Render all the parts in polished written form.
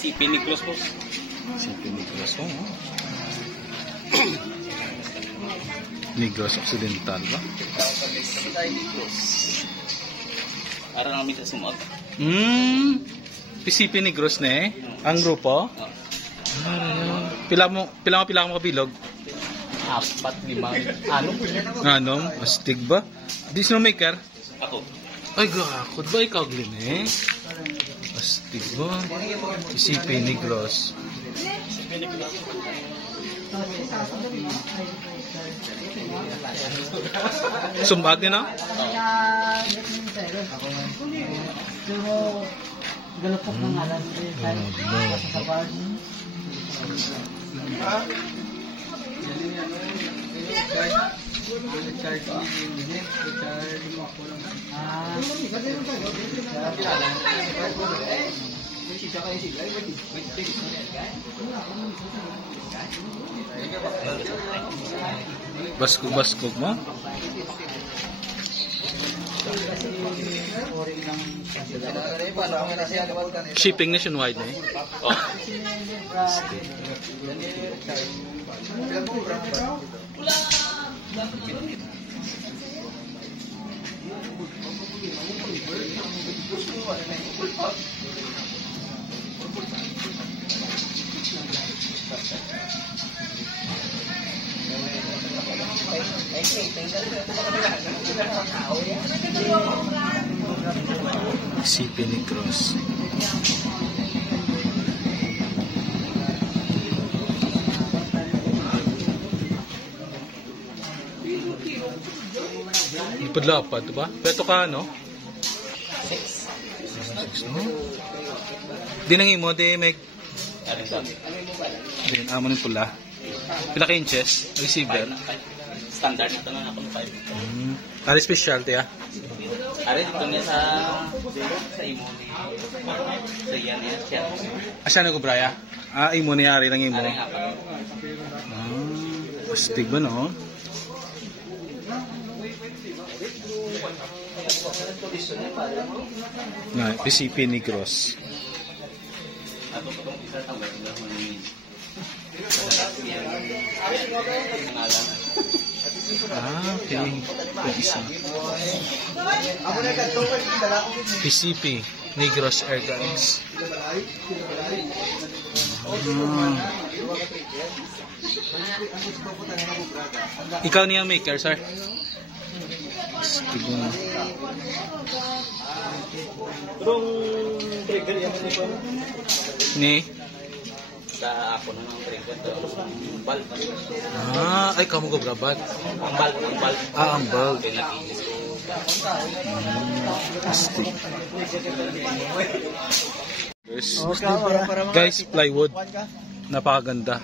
PCP Negros po. PCP Negros po, no? Negros Occidental ba? Para namin sa sumot. PCP Negros na eh. Ang grupo? Pila mo kabilog? 4, 5. Anong? Astig ba? Di snowmaker? Ako. Ay, gakot ba? Ikaw glin eh? Astig ba? PCP Negros. Sumbag din, no? Galupok ng ngalan. Baskog mo? Shipping nationwide na eh. Oh. PCP Negros. Ipadlapad ba? Peto ka, no? 6, no? Di nang imo, di may... Di, amo ng pula. Pila ka inches? Receiver? Standard na tanong ako ng 5. Ari specialty, ah? Ari, dito niya sa imo ni... Sa yan niya, siya. Asa na ko, Braya? Ah, imo ni Ari lang imo. Ari nga pa. Astig ba, no? Na, PCP Negros. Ato ko itong isa tambay ng mga Okay. Yung isa. PCP Negros Air Guns. Ikaw niya maker, sir? Ni? Sa ako na ng trigger ang bulb. Ay kamu ko brabat. Ang bulb. Ang bulb. Pinakinis ko. Astig. Guys, plywood. Napakaganda.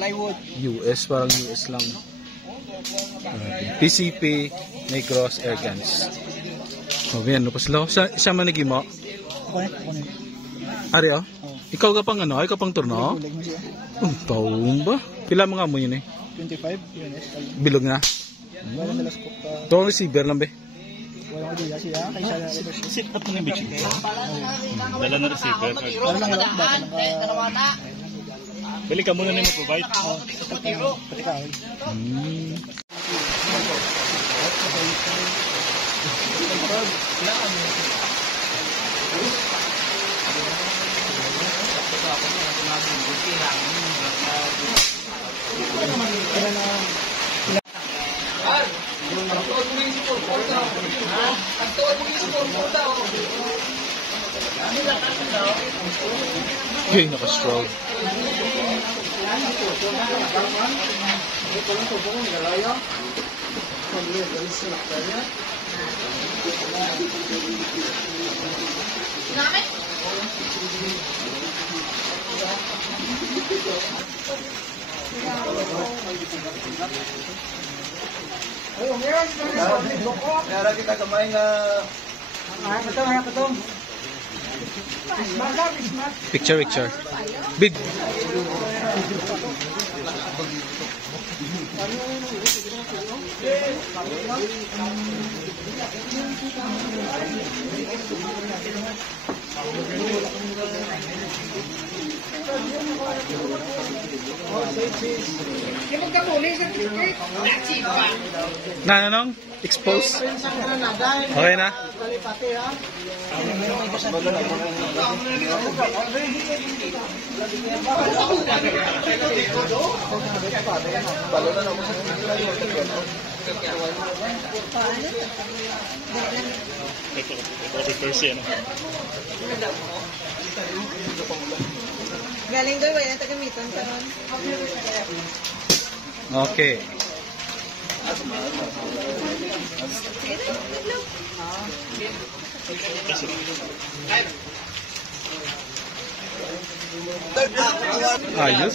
Plywood. US, parang US lang. PCP Negros Air Guns. Oh, yan, lupas lang. Siya manigi mo? Ari, oh? Ikaw ka pang ano? Ay ka pang turno? Taong ba? Pila mga mo yun eh? 25. Bilog na? Ito receiver lang be? Walang idea siya. Sit up ng bitch. Dala na receiver. Bili ka muna na mag-provide. Pati ka. Okay, naka-stroke. Nara kita kamay nga Picture. Bid. Nanong? Expose? Okay na? Galing doon ba yan? Tagamitan ka nun. Okay. Ayos.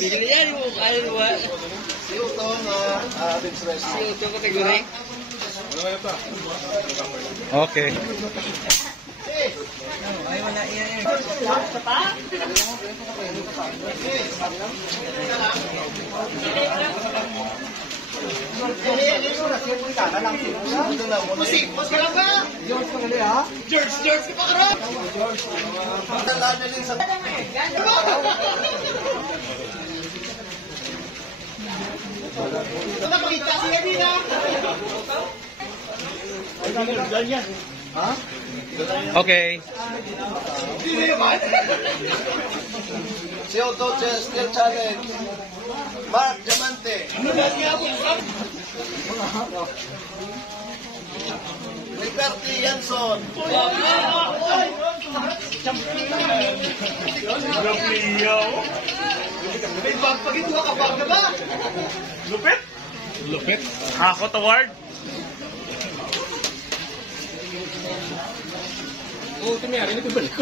Okay. Okay. Si Otto Steel Challenge. Mark Diamante. Liberty Yanson. Lupit. Hakot award. Oh, ito may ari na balik ko.